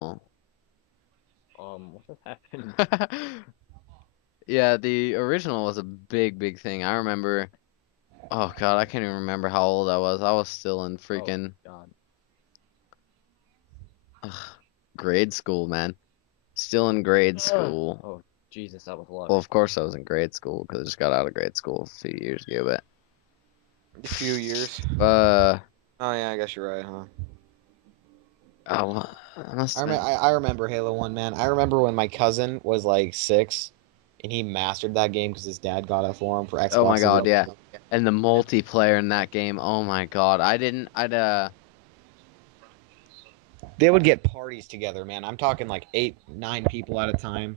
What just happened? Yeah, the original was a big thing. I remember. Oh God, I can't even remember how old I was. I was still in Oh freaking God. ugh, grade school, man. Still in grade Ugh. school. Oh Jesus, that was luck. Well, of course I was in grade school because I just got out of grade school a few years ago. A few years. But Oh yeah, I guess you're right, huh? I must have been. I remember Halo 1, man. I remember when my cousin was like 6 and he mastered that game because his dad got it for him for Oh my Xbox God, yeah. 360. And the And multiplayer in that game. Oh my God, I didn't. they would get parties together, man. I'm talking like 8, 9 people at a time,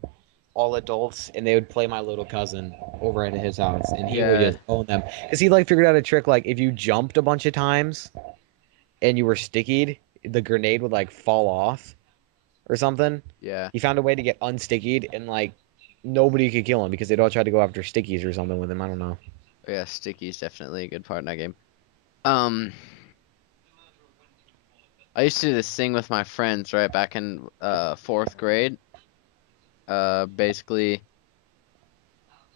all adults, and they would play my little cousin over at his house, and he would Yeah, just own them. Because he like figured out a trick like if you jumped a bunch of times and you were stickied, the grenade would like fall off or something. yeah. He found a way to get unstickied and like nobody could kill him because they'd all try to go after stickies or something with him. I don't know. Yeah, Sticky is definitely a good part in that game. Um, I used to do this thing with my friends right back in fourth grade. Basically,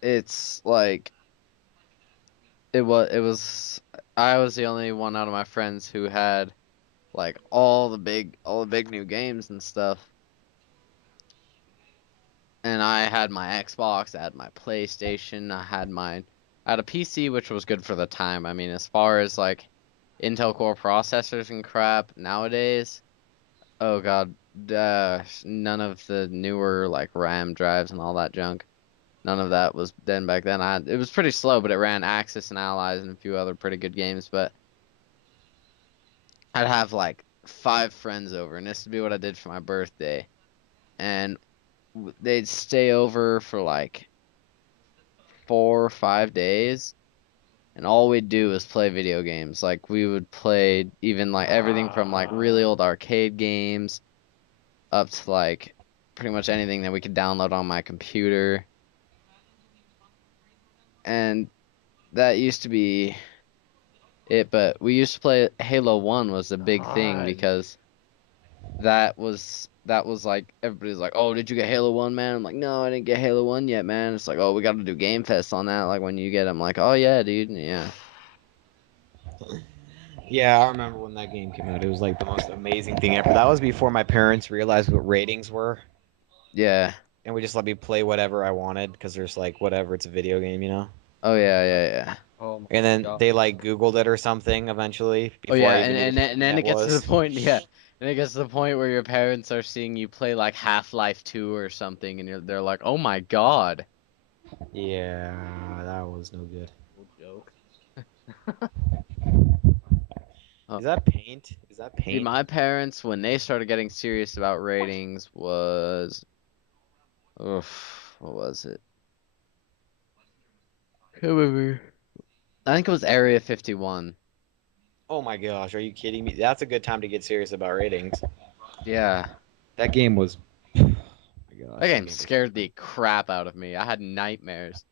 it's like it was I was the only one out of my friends who had like all the big new games and stuff. And I had my Xbox, I had my PlayStation, I had a PC which was good for the time. I mean, as far as like Intel Core processors and crap nowadays, oh God, none of the newer like RAM drives and all that junk. None of that was then back then. It was pretty slow, but it ran Axis and Allies and a few other pretty good games. But I'd have like 5 friends over, and this would be what I did for my birthday. And they'd stay over for like 4 or 5 days, and all we'd do was play video games. Like we would play even like everything from like really old arcade games up to like pretty much anything that we could download on my computer. And that used to be it, but we used to play Halo 1 was a big thing God. because that was like everybody's like, "Oh, did you get Halo 1, man?" I'm like, "No, I didn't get Halo 1 yet, man." It's like, "Oh, we got to do Game Fest on that." Like when you get them like, "Oh yeah, dude." Yeah. Yeah, I remember when that game came out. It was like the most amazing thing ever. That was before my parents realized what ratings were, Yeah. and would just let me play whatever I wanted because there's like whatever, it's a video game, you know. Oh yeah. Oh my And then God. they like Googled it or something eventually Oh before yeah, I and even knew and what then- the and then internet it gets to the was. point, yeah. And it gets to the point where your parents are seeing you play like Half-Life 2 or something, and they're like, "Oh my God." Yeah, that was no good. No joke. Oh, Is that paint? Is that see, paint? my parents when they started getting serious about ratings was, oof, what was it? Can't remember. I think it was Area 51. Oh my gosh, are you kidding me? That's a good time to get serious about ratings. Yeah. That game was. Oh my That gosh, that game game was. scared the crap out of me. I had nightmares.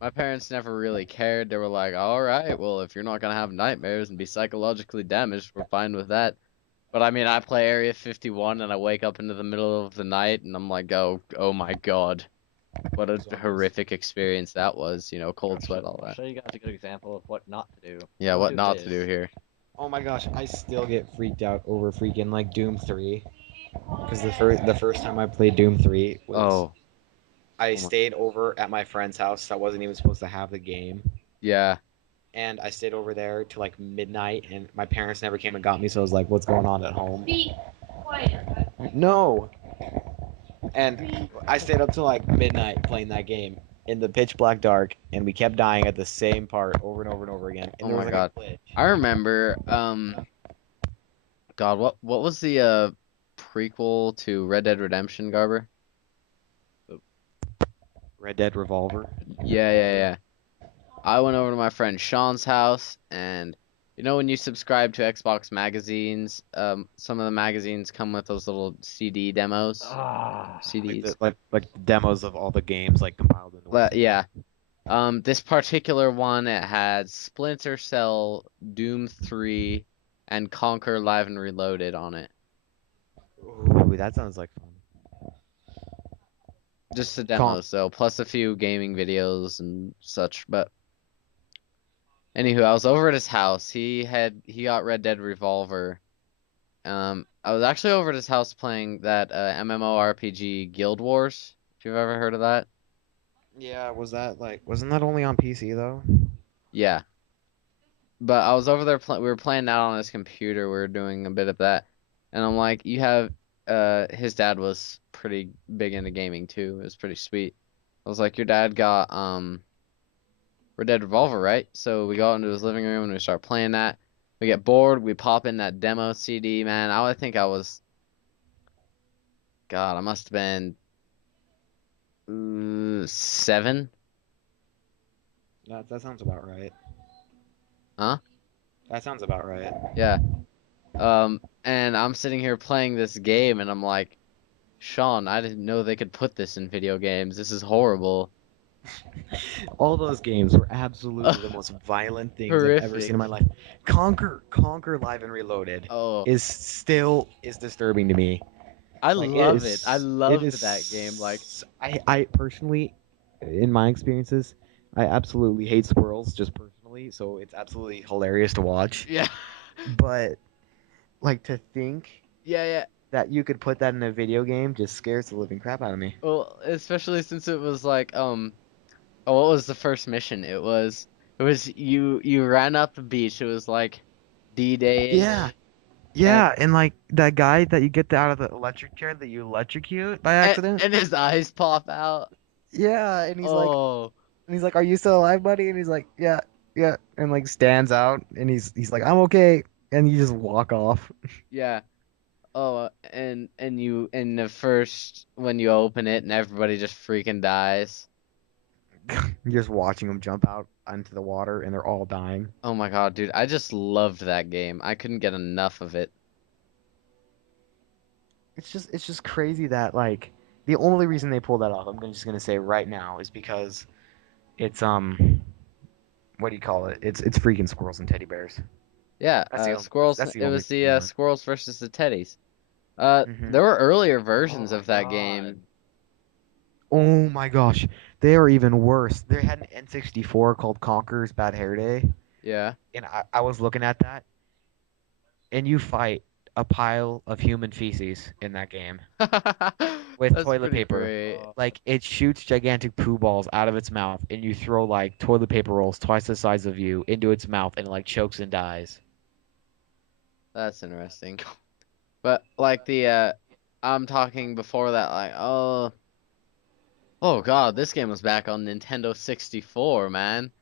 My parents never really cared. They were like, "All right, well, if you're not gonna have nightmares and be psychologically damaged, we're fine with that." But I mean, I play Area 51 and I wake up into the middle of the night and I'm like, "Oh my God. What a Zombies. horrific experience that was, cold sweat, all I'll that." show you guys a good example of what not to do. Yeah, Don't what do not to do this. here. Oh my gosh, I still get freaked out over freaking like Doom 3 because the first time I played Doom 3 was Oh, I oh my, stayed over at my friend's house. I wasn't even supposed to have the game. yeah. And I stayed over there till like midnight, and my parents never came and got me. So I was like, "What's going on at home?" Be quiet. No. And I stayed up till like midnight playing that game in the pitch black dark, and we kept dying at the same part over and over and over again. And Oh there my was like a God. glitch. I remember, God, what was the prequel to Red Dead Redemption, Garber? Red Dead Revolver. Yeah. I went over to my friend Sean's house, and when you subscribe to Xbox magazines, some of the magazines come with those little CD demos, Ah. CDs. Like demos of all the games like compiled into one CD. Yeah. This particular one, it had Splinter Cell, Doom 3, and Conquer Live and Reloaded on it. Ooh, Ooh, that sounds like fun. Just the demos though, plus a few gaming videos and such. But anywho, I was over at his house. He got Red Dead Revolver. I was actually over at his house playing that MMORPG Guild Wars. If you've ever heard of that. Yeah, wasn't that only on PC though? Yeah. But I was over there we were playing that on his computer. We were doing a bit of that. And I'm like, you have his dad was pretty big into gaming too. It was pretty sweet. I was like, your dad got Red Dead Revolver, right? So we go out into his living room and we start playing that. We get bored, we pop in that demo CD, man. I think I was God, I must have been 7. That sounds about right. Huh? That sounds about right. Yeah. And I'm sitting here playing this game and I'm like, Sean, I didn't know they could put this in video games. This is horrible. All those games were absolutely the most violent things I've ever Horrific. seen in my life. Conquer Live and Reloaded Oh, is disturbing to me. I Like, love it. I it loved is that game. Like, I personally, in my experiences, I absolutely hate squirrels just personally, so it's absolutely hilarious to watch. yeah, But like to think yeah. that you could put that in a video game just scares the living crap out of me. Well, especially since it was like, oh, what was the first mission? It was you ran up the beach. It was like D-Day. Yeah, and like that guy that you get out of the electric chair that you electrocute by accident. And his eyes pop out. Yeah, and Oh, he's like, "Are you still alive, buddy?" And he's like, "Yeah, yeah," and like stands out, and he's like, "I'm okay," and you just walk off. yeah. Oh, and you in the first when you open it and everybody just freaking dies. You're just watching them jump out into the water, and they're all dying. Oh my God, dude, I just loved that game. I couldn't get enough of it. It's just crazy that like the only reason they pulled that off, just gonna say right now, is because it's what do you call it? It's freaking squirrels and teddy bears. Yeah, That's the only- squirrels. that's the It only was the reason. squirrels versus the teddies. Mhm. There were earlier versions Oh of my that God. game. Oh my gosh, they are even worse. They had an N64 called Conker's Bad Hair Day, Yeah. and I was looking at that, and you fight a pile of human feces in that game. With That's toilet pretty paper. great. Like, it shoots gigantic poo balls out of its mouth, and you throw like toilet paper rolls twice the size of you into its mouth, and it like chokes and dies. That's interesting. But like I'm talking before that, like, oh God, this game was back on Nintendo 64, man.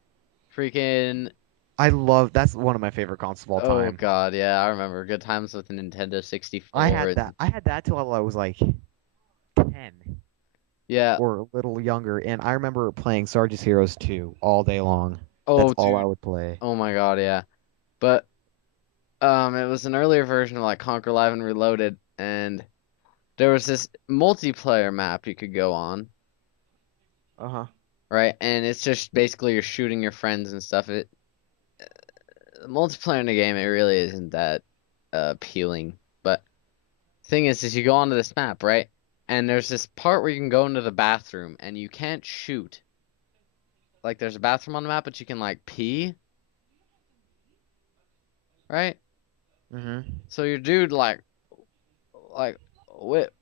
Freaking. That's one of my favorite consoles of all Oh time. God, yeah, I remember good times with the Nintendo 64. I had that till I was like 10 Yeah. or a little younger, and I remember playing Sarge's Heroes 2 all day long. Oh, That's all dude. I would play. Oh my God, yeah. But it was an earlier version of like Conquer Live and Reloaded, and there was this multiplayer map you could go on, Uh-huh. right? And it's just basically you're shooting your friends and stuff. Multiplayer in the game, it really isn't that appealing. But thing is you go onto this map, right? And there's this part where you can go into the bathroom and you can't shoot. Like there's a bathroom on the map, but you can like pee, right? Mm-hmm. So your dude like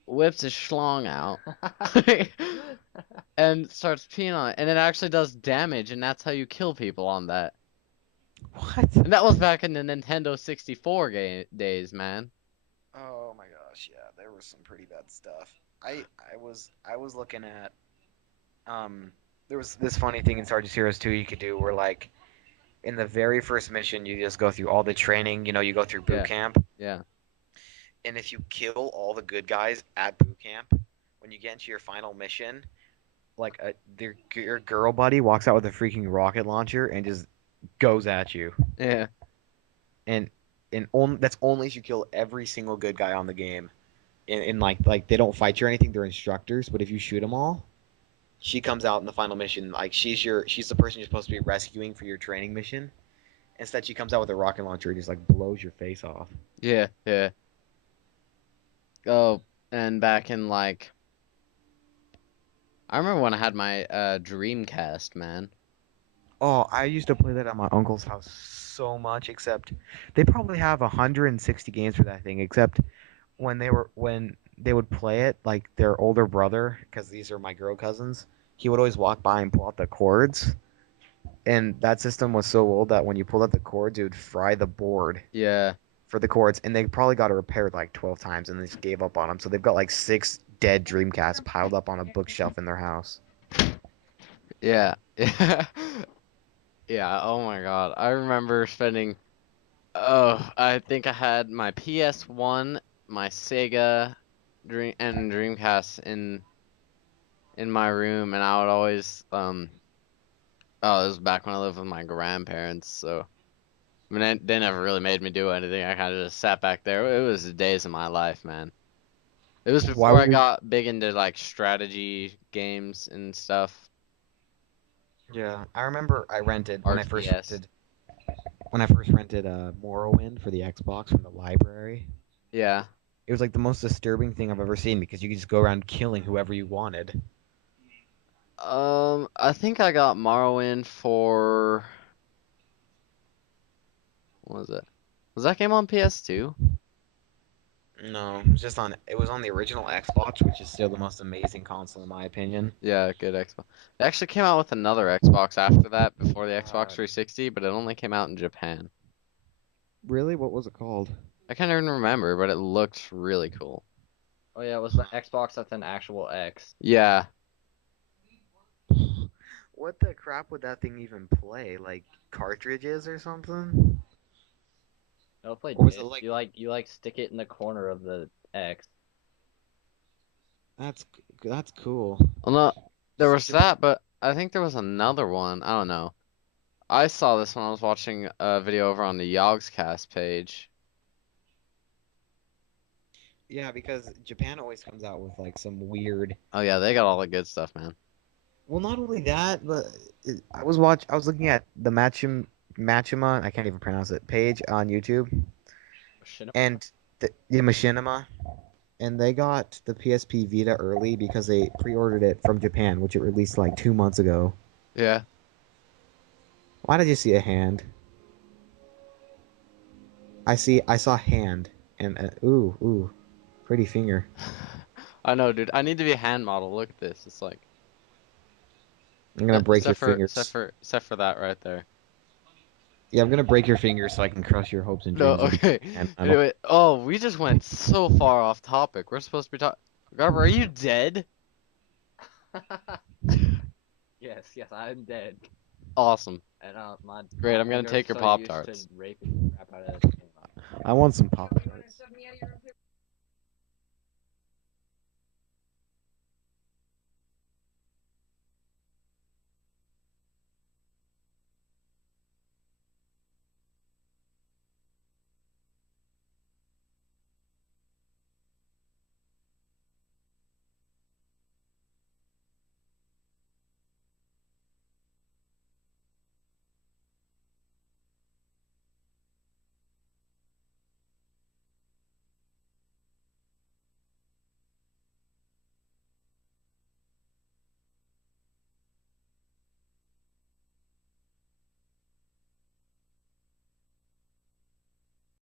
whips his schlong out and starts peeing on it, and it actually does damage, and that's how you kill people on that. What? And that was back in the Nintendo 64 days, man. Oh my gosh, yeah, there was some pretty bad stuff. I was looking at there was this funny thing in Sarge's Heroes 2 you could do where like in the very first mission you just go through all the training, you go through boot camp, Yeah. and if you kill all the good guys at boot camp, when you get into your final mission, like your girl buddy walks out with a freaking rocket launcher and just goes at you. Yeah. And that's only if you kill every single good guy on the game. In like they don't fight you or anything, they're instructors, but if you shoot them all, she comes out in the final mission like she's the person you're supposed to be rescuing for your training mission. Instead, she comes out with a rocket launcher and just like blows your face off. Yeah. Oh, And back in like, I remember when I had my Dreamcast, man. Oh, I used to play that at my uncle's house so much, except they probably have 160 games for that thing, except when they would play it, like their older brother, because these are my girl cousins, he would always walk by and pull out the cords. And that system was so old that when you pulled out the cords, it would fry the board Yeah, for the cords, and they probably got it repaired like 12 times and they just gave up on them. So they've got like 6 dead Dreamcasts piled up on a bookshelf in their house. yeah, yeah, yeah. Oh my God, I remember spending. Oh, I think I had my PS1, my Sega, and Dreamcast in my room, and I would always Oh, this was back when I lived with my grandparents, so I mean they never really made me do anything. I kind of just sat back there. It was the days of my life, man. It was Why before were I you? got big into like strategy games and stuff. Yeah, I remember I rented when I first RTS. rented Morrowind for the Xbox from the library. Yeah. It was like the most disturbing thing I've ever seen because you could just go around killing whoever you wanted. I think I got Morrowind for what was it? Was that game on PS2? No, it was just on. It was on the original Xbox, which is still the most amazing console in my opinion. Yeah, good Xbox. They actually came out with another Xbox after that, before the Xbox Uh, 360, but it only came out in Japan. Really? What was it called? I can't even remember, but it looked really cool. oh yeah, it was the Xbox that's an actual X. Yeah. What the crap would that thing even play? Like cartridges or something? No, play Or was it disc. like You stick it in the corner of the X. that's that's cool. Well, no, there So was that, but I think there was another one. I don't know. I saw this when I was watching a video over on the Yogscast page. yeah, because Japan always comes out with like some weird. Oh yeah, they got all the good stuff, man. Well, not only that, but I was looking at the Machima, I can't even pronounce it, page on YouTube, Machinima? and the Machinima, and they got the PSP Vita early because they pre-ordered it from Japan, which it released like 2 months ago. Yeah. Why did you see a hand? I saw hand, and ooh, pretty finger. I know, dude. I need to be a hand model. Look at this. It's like I'm gonna break your except fingers. for that right there. Yeah, I'm gonna break your fingers so I can crush your hopes and No, dreams of okay. becoming hand metal. Anyway, oh, we just went so far off topic. We're supposed to be talking. Garber, are you dead? Yes, yes, I'm dead. Awesome. And my Great, I'm gonna fingers take your so Pop used to Tarts. raping the crap out of this game. I want some Pop Tarts.